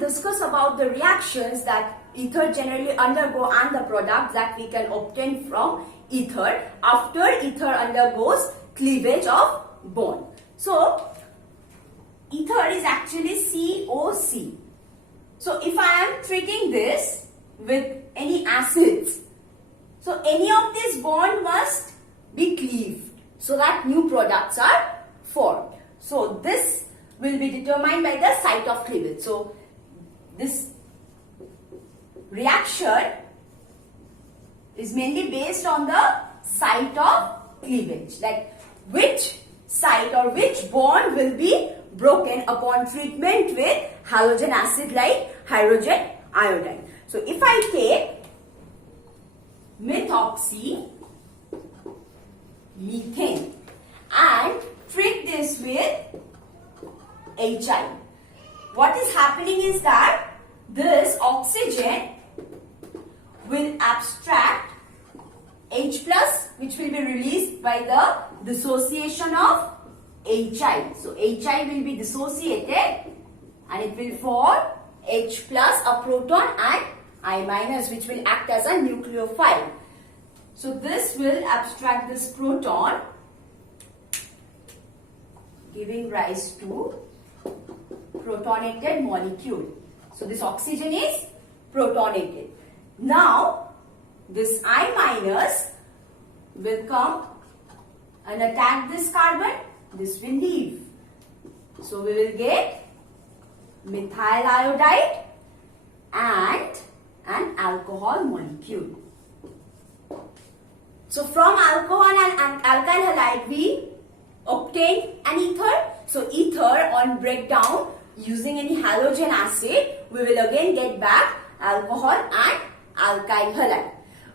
and discuss about the reactions that ether generally undergo and the products that we can obtain from ether after ether undergoes cleavage of bond. So, ether is actually COC. So, if I am treating this with any acids, so any of this bond must be cleaved so that new products are formed. So, this will be determined by the site of cleavage. So, this reaction is mainly based on the site of cleavage, like which site or which bond will be broken upon treatment with halogen acid like hydrogen iodide. So, if I take methoxy methane and treat this with HI, what is happening is that this oxygen will abstract H plus, which will be released by the dissociation of HI. So, HI will be dissociated and it will form H plus, a proton, and I minus, which will act as a nucleophile. So, this will abstract this proton, giving rise to protonated molecule. So, this oxygen is protonated. Now, this I minus will come and attack this carbon. This will leave. So, we will get methyl iodide and an alcohol molecule. So, from alcohol and alkyl halide we obtain an ether. So, ether on breakdown using any halogen acid, we will again get back alcohol and alkyl halide.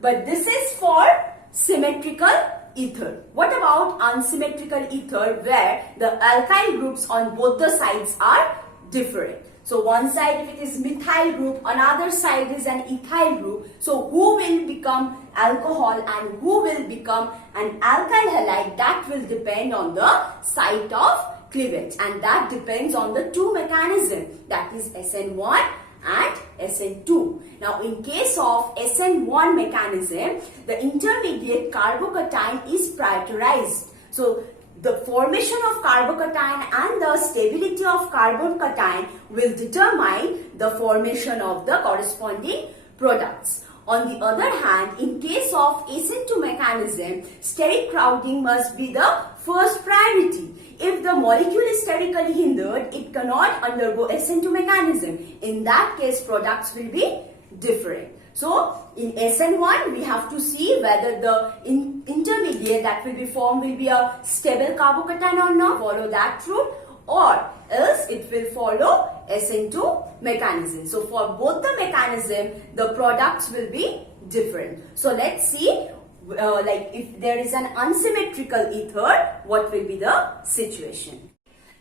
But this is for symmetrical ether. What about unsymmetrical ether, where the alkyl groups on both the sides are different? So, one side if it is methyl group, another side is an ethyl group. So, who will become alcohol and who will become an alkyl halide, that will depend on the site of cleavage, and that depends on the two mechanisms, that is SN1 and SN2. Now, in case of SN1 mechanism, the intermediate carbocation is prioritized. So, the formation of carbocation and the stability of carbocation will determine the formation of the corresponding products. On the other hand, in case of SN2 mechanism, steric crowding must be the first priority. If the molecule is sterically hindered, it cannot undergo SN2 mechanism. In that case, products will be different. So, in SN1, we have to see whether the intermediate that will be formed will be a stable carbocation or not, follow that route, or else it will follow SN2 mechanism. So, for both the mechanism, the products will be different. So, let's see like if there is an unsymmetrical ether, what will be the situation.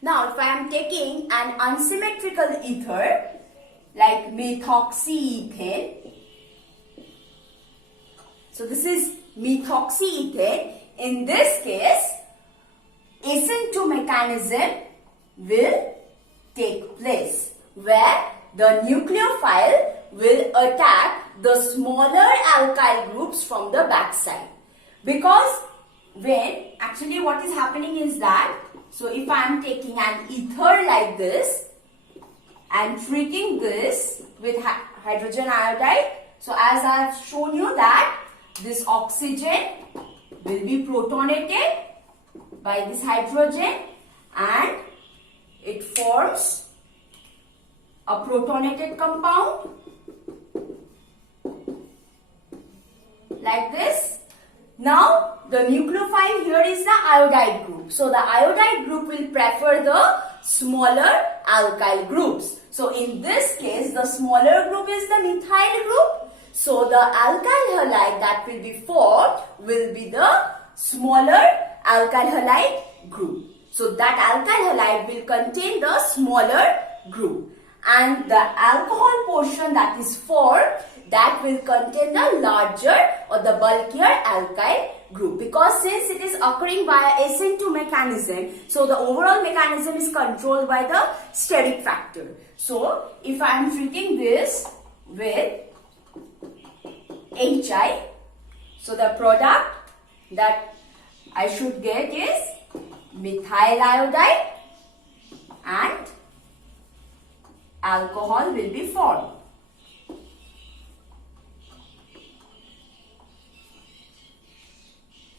Now, if I am taking an unsymmetrical ether like methoxyethane, so this is methoxyethane. In this case, SN2 mechanism will take place, where the nucleophile will attack the smaller alkyl groups from the backside. Because when actually what is happening is that, so if I am taking an ether like this and treating this with hydrogen iodide, so as I have shown you that this oxygen will be protonated by this hydrogen and it forms a protonated compound like this. Now, the nucleophile here is the iodide group. So, the iodide group will prefer the smaller alkyl groups. So, in this case, the smaller group is the methyl group. So, the alkyl halide that will be formed will be the smaller alkyl halide group. So, that alkyl halide will contain the smaller group. and the alcohol portion, that is 4, that will contain the larger or the bulkier alkyl group, because since it is occurring via SN2 mechanism, so the overall mechanism is controlled by the steric factor. So if I am treating this with HI, so the product that I should get is methyl iodide and alcohol will be formed.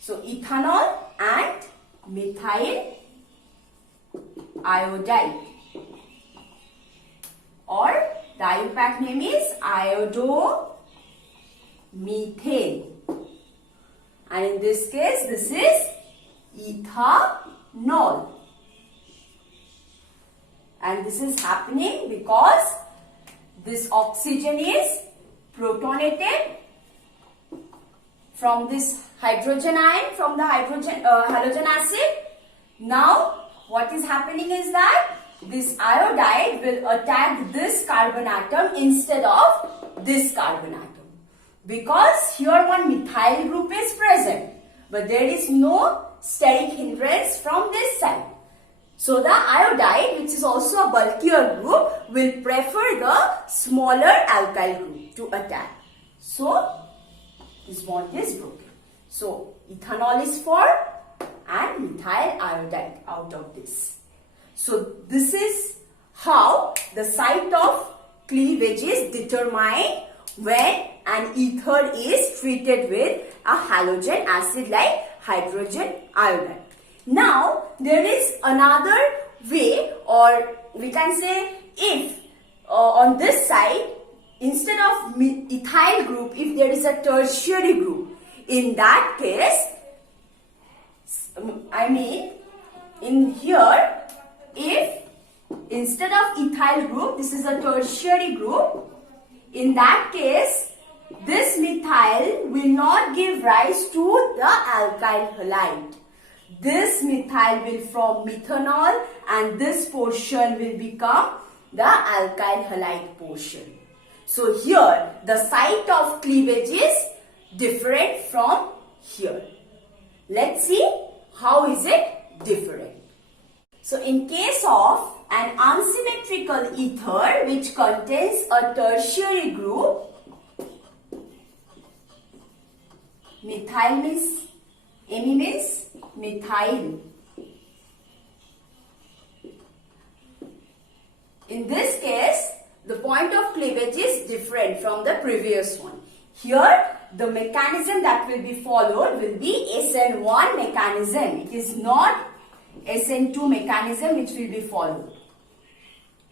So ethanol and methyl iodide, or the IUPAC name is iodomethane, and in this case this is ethanol, and this is happening because this oxygen is protonated from this hydrogen ion, from the halogen acid. Now what is happening is that this iodide will attack this carbon atom instead of this carbon atom, because here one methyl group is present, but there is no steric hindrance from this side. So the iodide, which is also a bulkier group, will prefer the smaller alkyl group to attack. So this bond is broken. So ethanol is formed and methyl iodide out of this. So this is how the site of cleavage is determined when an ether is treated with a halogen acid like hydrogen iodide. Now there is another way, or we can say, if on this side instead of ethyl group, if there is a tertiary group, in that case, in here, if instead of ethyl group, this is a tertiary group, in that case, this methyl will not give rise to the alkyl halide. This methyl will form methanol, and this portion will become the alkyl halide portion. So here, the site of cleavage is different from here. Let's see how is it different. So in case of an unsymmetrical ether which contains a tertiary group, methyl means, Me means methyl. In this case, the point of cleavage is different from the previous one. Here, the mechanism that will be followed will be SN1 mechanism. It is not SN2 mechanism which will be followed.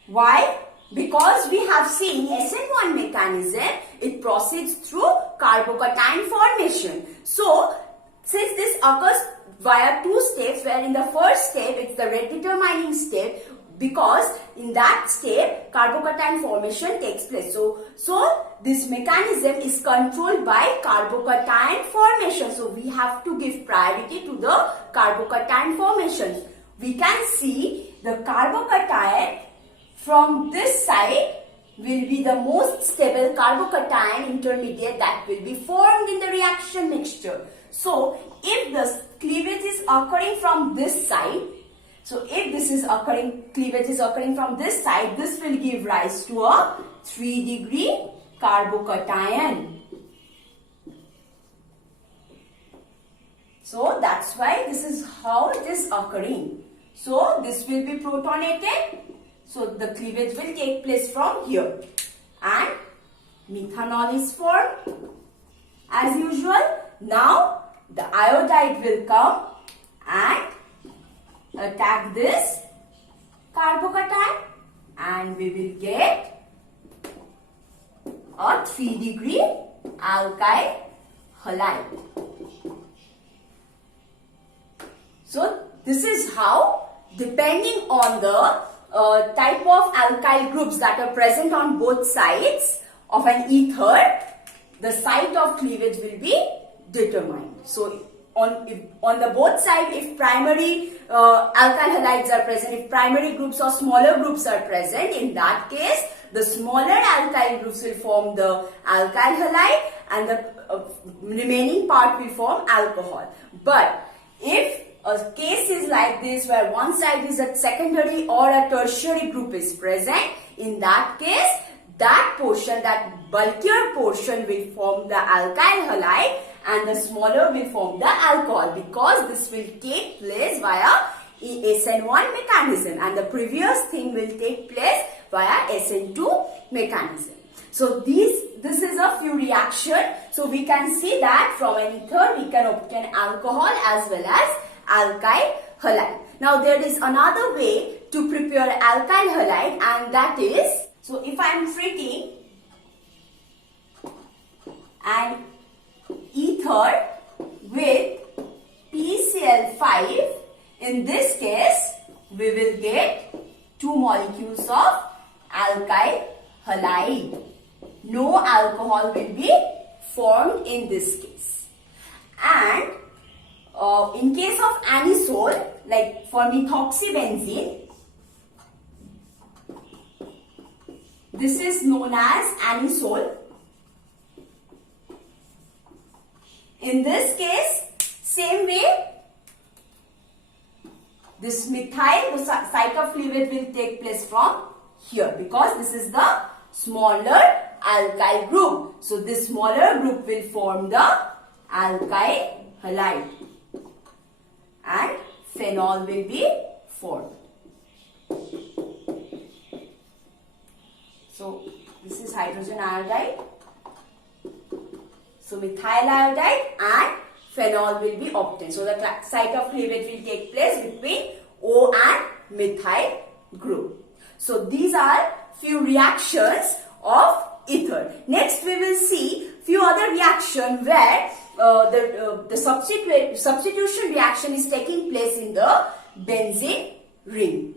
Why? Because we have seen SN1 mechanism, it proceeds through carbocation formation. So, since this occurs via two steps, where in the first step it's the rate determining step, because in that step carbocation formation takes place. So this mechanism is controlled by carbocation formation. So we have to give priority to the carbocation formation. We can see the carbocation from this side will be the most stable carbocation intermediate that will be formed in the reaction mixture. So if the cleavage is occurring from this side, so if this is occurring, cleavage is occurring from this side, this will give rise to a 3-degree carbocation. So that's why this is how it is occurring. So this will be protonated. So the cleavage will take place from here. And methanol is formed as usual. Now the iodide will come and attack this carbocation, and we will get a 3-degree alkyl halide. So this is how, depending on the type of alkyl groups that are present on both sides of an ether, the site of cleavage will be determined. So on the both side, if primary alkyl halides are present, if primary groups or smaller groups are present, in that case, the smaller alkyl groups will form the alkyl halide and the remaining part will form alcohol. But if a case is like this where one side is a secondary or a tertiary group is present, in that case, that portion, that bulkier portion will form the alkyl halide and the smaller will form the alcohol, because this will take place via SN1 mechanism and the previous thing will take place via SN2 mechanism. So this is a few reaction. So we can see that from an ether we can obtain alcohol as well as alkyl halide. Now there is another way to prepare alkyl halide, and that is, so if I am treating an ether with PCl5, in this case we will get 2 molecules of alkyl halide. No alcohol will be formed in this case. And in case of anisole, like for methoxybenzene, this is known as anisole. In this case, same way, this methyl, the site of cleavage will take place from here, because this is the smaller alkyl group. So this smaller group will form the alkyl halide and phenol will be formed. So this is hydrogen iodide. So methyl iodide and phenol will be obtained. So the site of cleavage will take place between O and methyl group. So these are few reactions of ether. Next we will see few other reaction where the substitution reaction is taking place in the benzene ring.